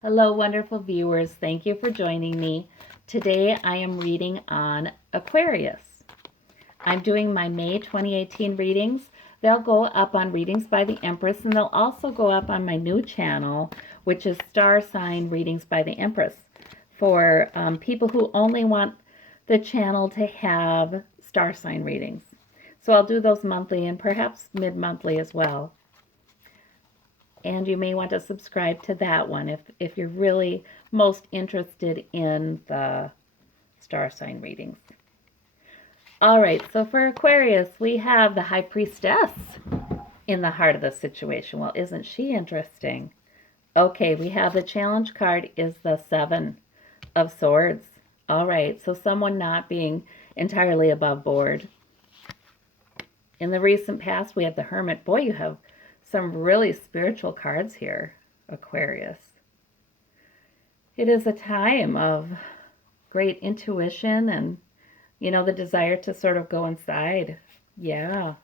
Hello, wonderful viewers. Thank you for joining me. Today I am reading on Aquarius. I'm doing my May 2018 readings. They'll go up on Readings by the Empress, and they'll also go up on my new channel, which is Star Sign Readings by the Empress, for people who only want the channel to have star sign readings. So I'll do those monthly and perhaps mid-monthly as well. And you may want to subscribe to that one if you're really most interested in the star sign readings. All right, so for Aquarius, we have the High Priestess in the heart of the situation. Well, isn't she interesting? Okay, we have the challenge card is the Seven of Swords. All right, so someone not being entirely above board. In the recent past, we have the Hermit. Boy, you have some really spiritual cards here, Aquarius. It is a time of great intuition and, the desire to sort of go inside. Yeah.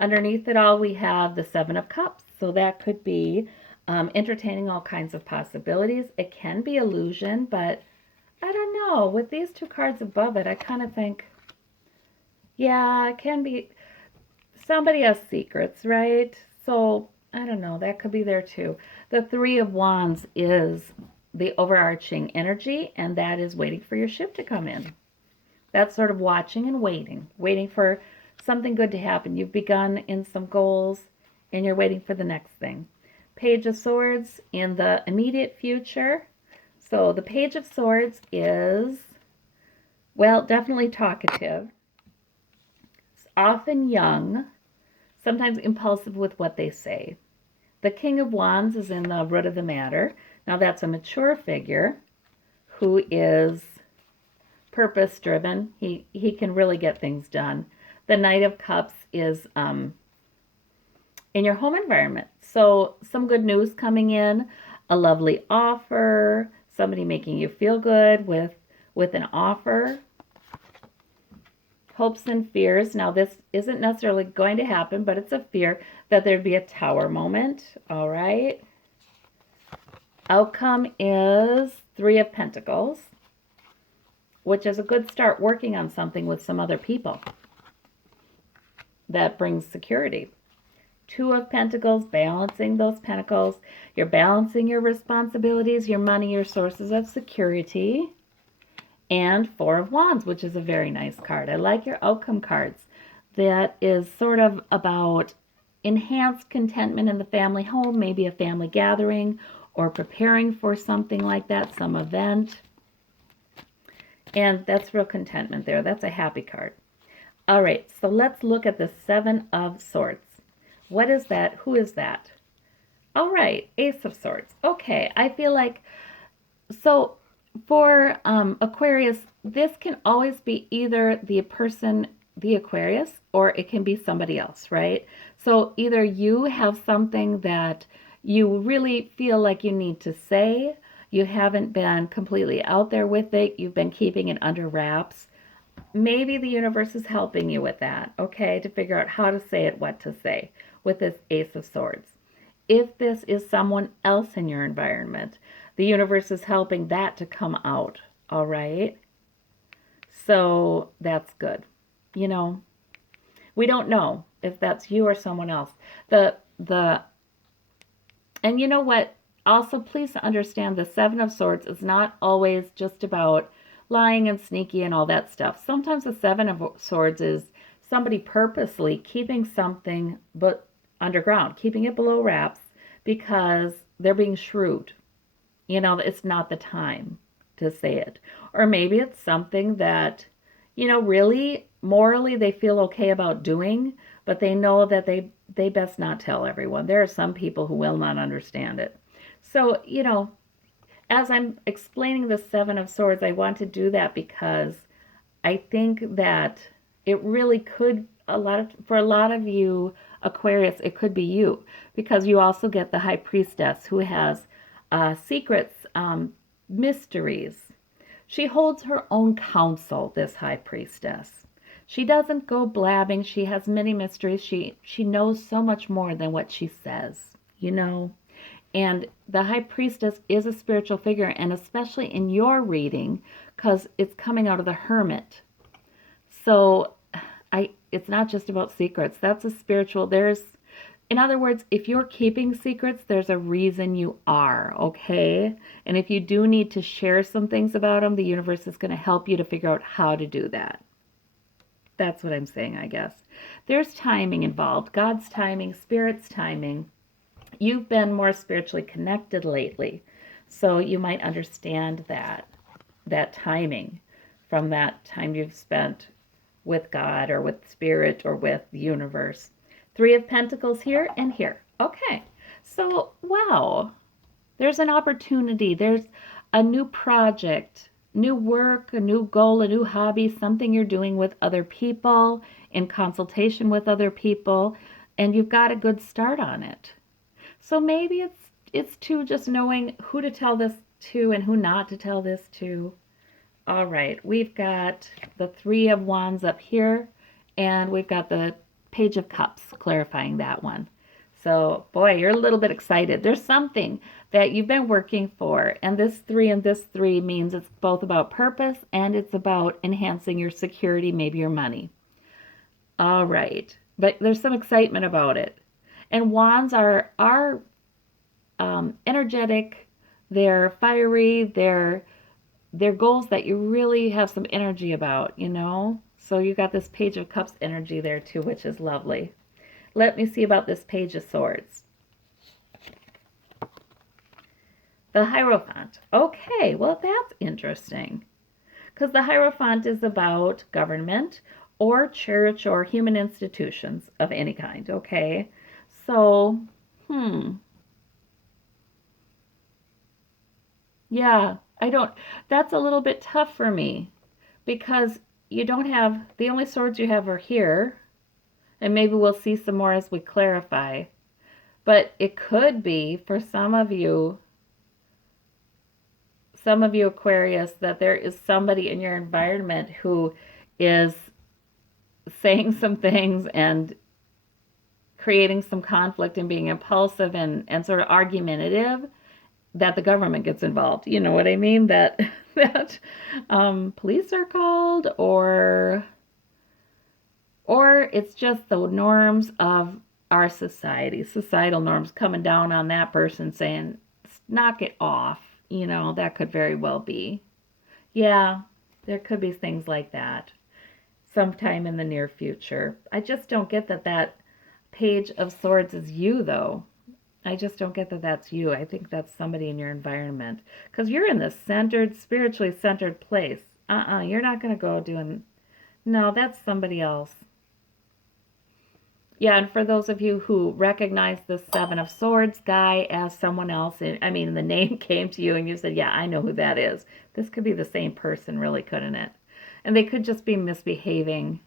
Underneath it all, we have the Seven of Cups. So that could be entertaining all kinds of possibilities. It can be illusion, but I don't know. With these two cards above it, I kind of think, yeah, it can be. Somebody has secrets, right? So I don't know, that could be there too. The Three of Wands is the overarching energy, and that is waiting for your ship to come in. That's sort of watching and waiting for something good to happen. You've begun in some goals, and you're waiting for the next thing. Page of Swords in the immediate future. So the Page of Swords is, well, definitely talkative. It's often young, sometimes impulsive with what they say. The King of Wands is in the root of the matter. Now that's a mature figure who is purpose-driven. He can really get things done. The Knight of Cups is in your home environment. So some good news coming in, a lovely offer, somebody making you feel good with an offer. Hopes and fears. Now, this isn't necessarily going to happen, but it's a fear that there'd be a tower moment. All right. Outcome is Three of Pentacles, which is a good start working on something with some other people. That brings security. Two of Pentacles, balancing those pentacles. You're balancing your responsibilities, your money, your sources of security. And Four of Wands, which is a very nice card. I like your outcome cards. That is sort of about enhanced contentment in the family home, maybe a family gathering, or preparing for something like that, some event. And that's real contentment there. That's a happy card. All right, so let's look at the Seven of Swords. What is that? Who is that? All right, Ace of Swords. Okay, I feel like, so for Aquarius, this can always be either the person, the Aquarius, or it can be somebody else, right? So either you have something that you really feel like you need to say, you haven't been completely out there with it, you've been keeping it under wraps. Maybe the universe is helping you with that, okay, to figure out how to say it, what to say with this Ace of Swords. If this is someone else in your environment, the universe is helping that to come out, all right? So that's good. We don't know if that's you or someone else. And you know what? Also, please understand the Seven of Swords is not always just about lying and sneaky and all that stuff. Sometimes the Seven of Swords is somebody purposely keeping something but underground, keeping it below wraps because they're being shrewd. It's not the time to say it. Or maybe it's something that, really morally they feel okay about doing, but they know that they best not tell everyone. There are some people who will not understand it. So, as I'm explaining the Seven of Swords, I want to do that because I think that it really could, for a lot of you Aquarius, it could be you, because you also get the High Priestess who has secrets, mysteries. She holds her own counsel, this High Priestess. She doesn't go blabbing. She has many mysteries. She knows so much more than what she says, And the high priestess is a spiritual figure, and especially in your reading, because it's coming out of the hermit. So it's not just about secrets. That's a spiritual, in other words, if you're keeping secrets, there's a reason you are, okay? And if you do need to share some things about them, the universe is going to help you to figure out how to do that. That's what I'm saying, I guess. There's timing involved. God's timing, Spirit's timing. You've been more spiritually connected lately, so you might understand that timing from that time you've spent with God or with Spirit or with the universe. 3 of Pentacles here and here. Okay, so wow, there's an opportunity. There's a new project, new work, a new goal, a new hobby, something you're doing with other people, in consultation with other people, and you've got a good start on it. So maybe it's to just knowing who to tell this to and who not to tell this to. All right, we've got the 3 of Wands up here, and we've got the Page of Cups clarifying that one. So, boy, you're a little bit excited. There's something that you've been working for, and this 3 and this 3 means it's both about purpose and it's about enhancing your security, maybe your money. All right, but there's some excitement about it. And wands are energetic, they're fiery, they're goals that you really have some energy about, you know? So you got this Page of Cups energy there too, which is lovely. Let me see about this Page of Swords. The Hierophant. Okay, well, that's interesting. Because the Hierophant is about government or church or human institutions of any kind, okay? So, yeah, that's a little bit tough for me because you don't have, the only swords you have are here, and maybe we'll see some more as we clarify. But it could be for some of you Aquarius, that there is somebody in your environment who is saying some things and creating some conflict and being impulsive and sort of argumentative, that the government gets involved. You know what I mean? That police are called, or it's just the norms of our society, societal norms coming down on that person saying, knock it off. You know, that could very well be. Yeah, there could be things like that sometime in the near future. I just don't get that Page of Swords is you, though. I just don't get that that's you. I think that's somebody in your environment. Because you're in this centered, spiritually centered place. You're not going to go doing... No, that's somebody else. Yeah, and for those of you who recognize the 7 of Swords guy as someone else, I mean, the name came to you and you said, yeah, I know who that is. This could be the same person, really, couldn't it? And they could just be misbehaving,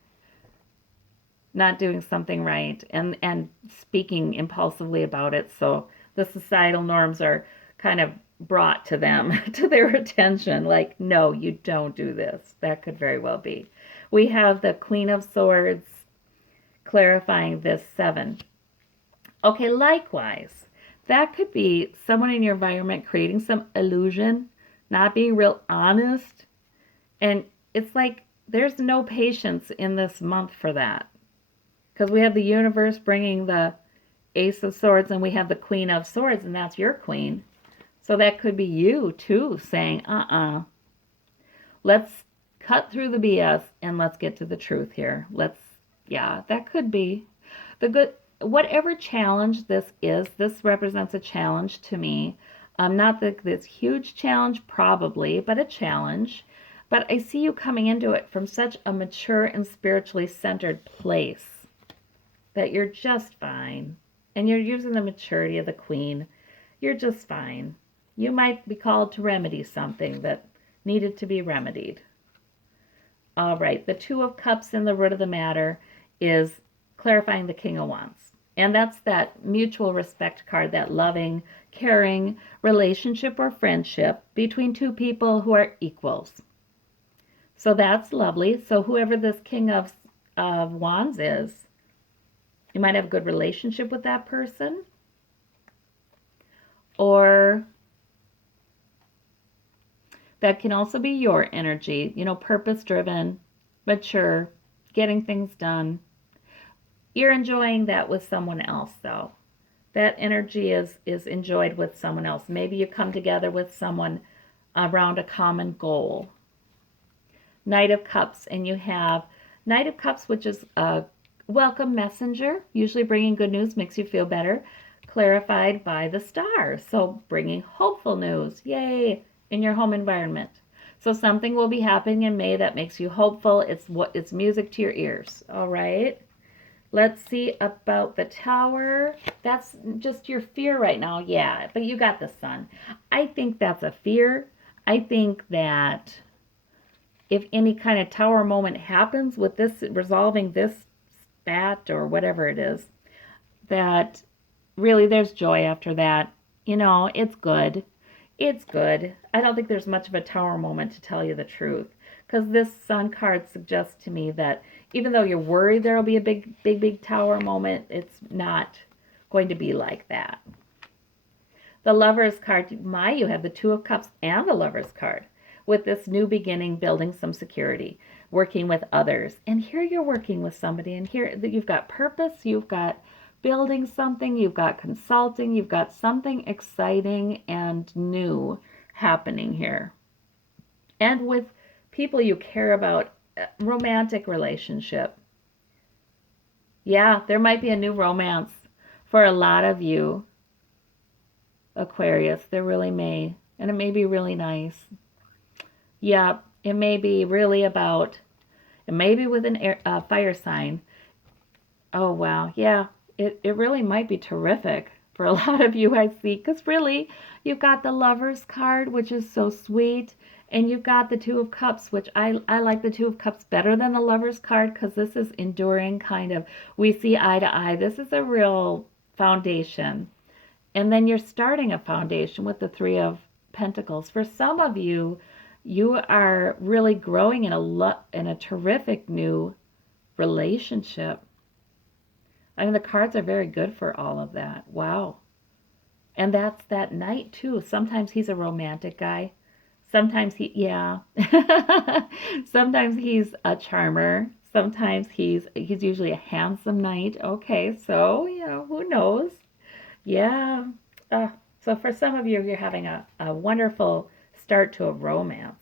not doing something right, and speaking impulsively about it. So the societal norms are kind of brought to them, to their attention, like, no, you don't do this. That could very well be. We have the Queen of Swords clarifying this 7. Okay, likewise, that could be someone in your environment creating some illusion, not being real honest, and it's like there's no patience in this month for that. Because we have the universe bringing the Ace of Swords, and we have the Queen of Swords, and that's your queen. So that could be you, too, saying, let's cut through the BS, and let's get to the truth here. Yeah, that could be. Whatever challenge this is, this represents a challenge to me. Not this huge challenge, probably, but a challenge. But I see you coming into it from such a mature and spiritually centered place that you're just fine. And you're using the maturity of the Queen. You're just fine. You might be called to remedy something that needed to be remedied. All right, the 2 of Cups in the root of the matter is clarifying the King of Wands. And that's that mutual respect card, that loving, caring relationship or friendship between two people who are equals. So that's lovely. So whoever this King of Wands is, you might have a good relationship with that person. or that can also be your energy, purpose driven, mature, getting things done. You're enjoying that with someone else, though. That energy is enjoyed with someone else. Maybe you come together with someone around a common goal. Knight of Cups, and you have Knight of Cups, which is a welcome messenger, usually bringing good news, makes you feel better, clarified by the stars. So bringing hopeful news, yay, in your home environment. So something will be happening in May that makes you hopeful. It's music to your ears. All right. Let's see about the Tower. That's just your fear right now. Yeah, but you got the Sun. I think that's a fear. I think that if any kind of Tower moment happens with this, resolving this spat or whatever it is, that really there's joy after that. It's good. It's good. I don't think there's much of a Tower moment, to tell you the truth, because this Sun card suggests to me that even though you're worried there will be a big Tower moment, it's not going to be like that. The Lover's card, you have the Two of Cups and the Lover's card. With this new beginning, building some security, working with others. And here you're working with somebody, and here you've got purpose, you've got building something, you've got consulting, you've got something exciting and new happening here. And with people you care about, romantic relationship. Yeah, there might be a new romance for a lot of you, Aquarius. There really may. And it may be really nice. Yeah, it may be really about, it may be with a fire sign. Oh, wow. Yeah, it really might be terrific for a lot of you, I see. Because really, you've got the Lover's card, which is so sweet. And you've got the Two of Cups, which I like the Two of Cups better than the Lover's card, because this is enduring, kind of, we see eye to eye. This is a real foundation. And then you're starting a foundation with the Three of Pentacles. For some of you, you are really growing in a terrific new relationship. I mean, the cards are very good for all of that. Wow. And that's that Knight, too. Sometimes he's a romantic guy. Sometimes sometimes he's a charmer. Sometimes he's usually a handsome knight. Okay, so, who knows? Yeah. So for some of you, you're having a wonderful start to a romance.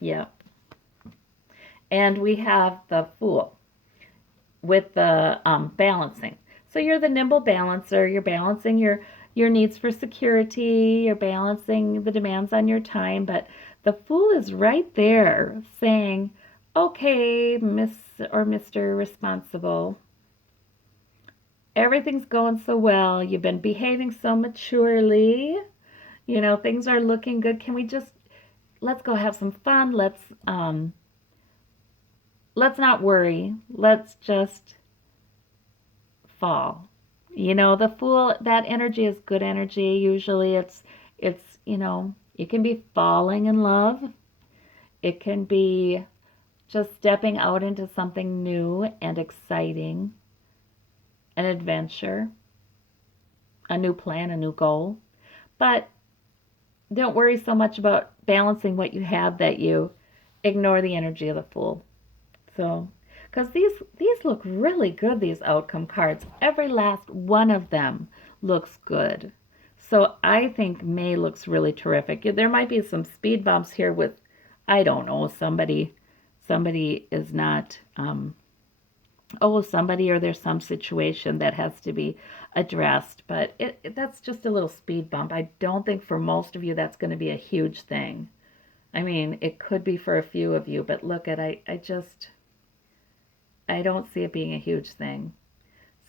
Yep. And we have the Fool with the balancing. So you're the nimble balancer. You're balancing your needs for security. You're balancing the demands on your time. But the Fool is right there saying, okay, Miss or Mr. Responsible, everything's going so well. You've been behaving so maturely. Things are looking good. Can we let's go have some fun. Let's not worry. Let's just fall. The Fool, that energy is good energy. Usually it's it can be falling in love. It can be just stepping out into something new and exciting, an adventure, a new plan, a new goal. But don't worry so much about balancing what you have that you ignore the energy of the Fool. So, because these look really good, these outcome cards. Every last one of them looks good. So I think May looks really terrific. There might be some speed bumps here with, I don't know, somebody is not, somebody, or there's some situation that has to be addressed. But that's just a little speed bump. I don't think for most of you that's going to be a huge thing. I mean, it could be for a few of you, but look at, I don't see it being a huge thing.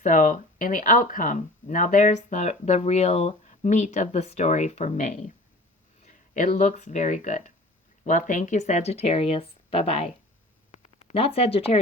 So in the outcome, now there's the real meat of the story for May. It looks very good. Well, thank you, Sagittarius. Bye-bye. Not Sagittarius.